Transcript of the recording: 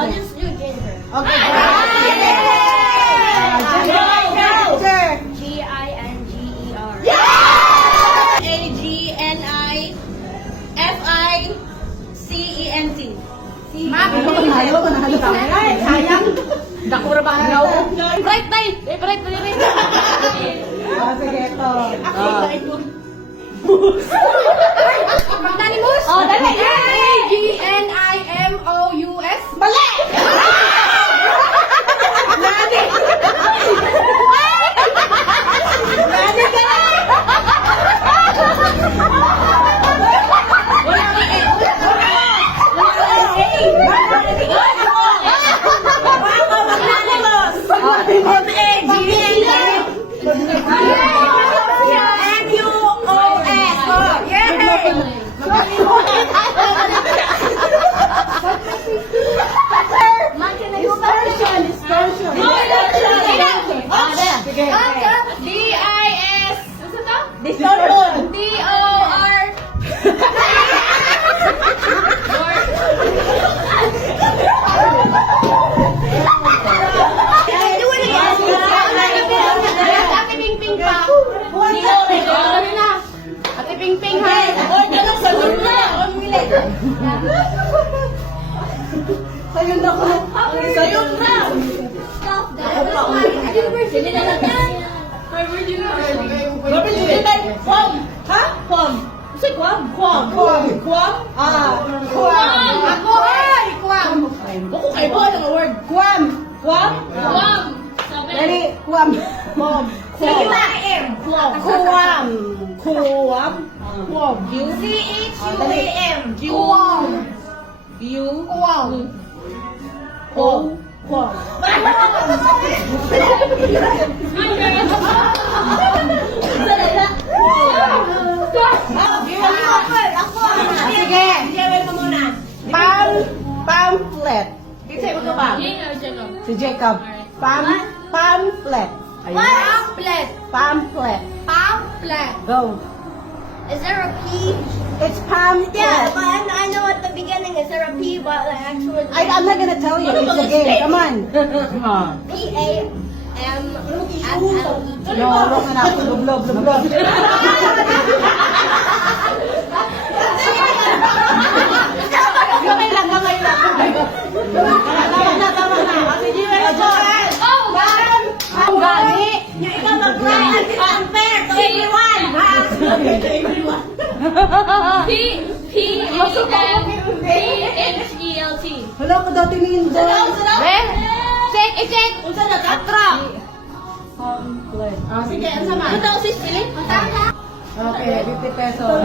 I'll just do Ginger. Okay. Ginger. Ginger. Agnifcent. Panalo. Ay, sayang. Dakura ba ang ilaw? Bright na eh! Bright na rin! Sige, ito. Magnanimous? Oh, dali! Agnimous? Mali! Nani! Nani ka na! Sayun na ko. Sayun na. University na lang yan. Harvard University. Kwam. Ha? Kwam. Kasi kwam. Kwam. Kwam. Ako ay. Kwam. Ako kayo po ang word. Kwam. Kwam. Guam! Dali. Kwam. Kwam. Sige na, M. Kwam. Kwam. C-H-U-A-M. Kwam. Kwam. Kwam. Kwam. Sige. Pamphlet. Si Jacob. Pamphlet. Pamphlet. Pamphlet. Pamphlet. Go. Is there a P? It's pamphlet. Yeah, but I know at the beginning is there a P, but the actual I'm not gonna tell you. It's a game. Come on. P-A-M-F-L-E-T. No, wrong na ako. Lublob. Kamay lang. Tama na. Sige, ang gali. Ikaw mag-try and compare to everyone. P-A-M-P-H-E-L-T. Wala ko daw tingin doon. Check! I-check! Unsa na katra? Pamphlet. Sige, unsa man? Ito si Philip? Okay, 50 pesos.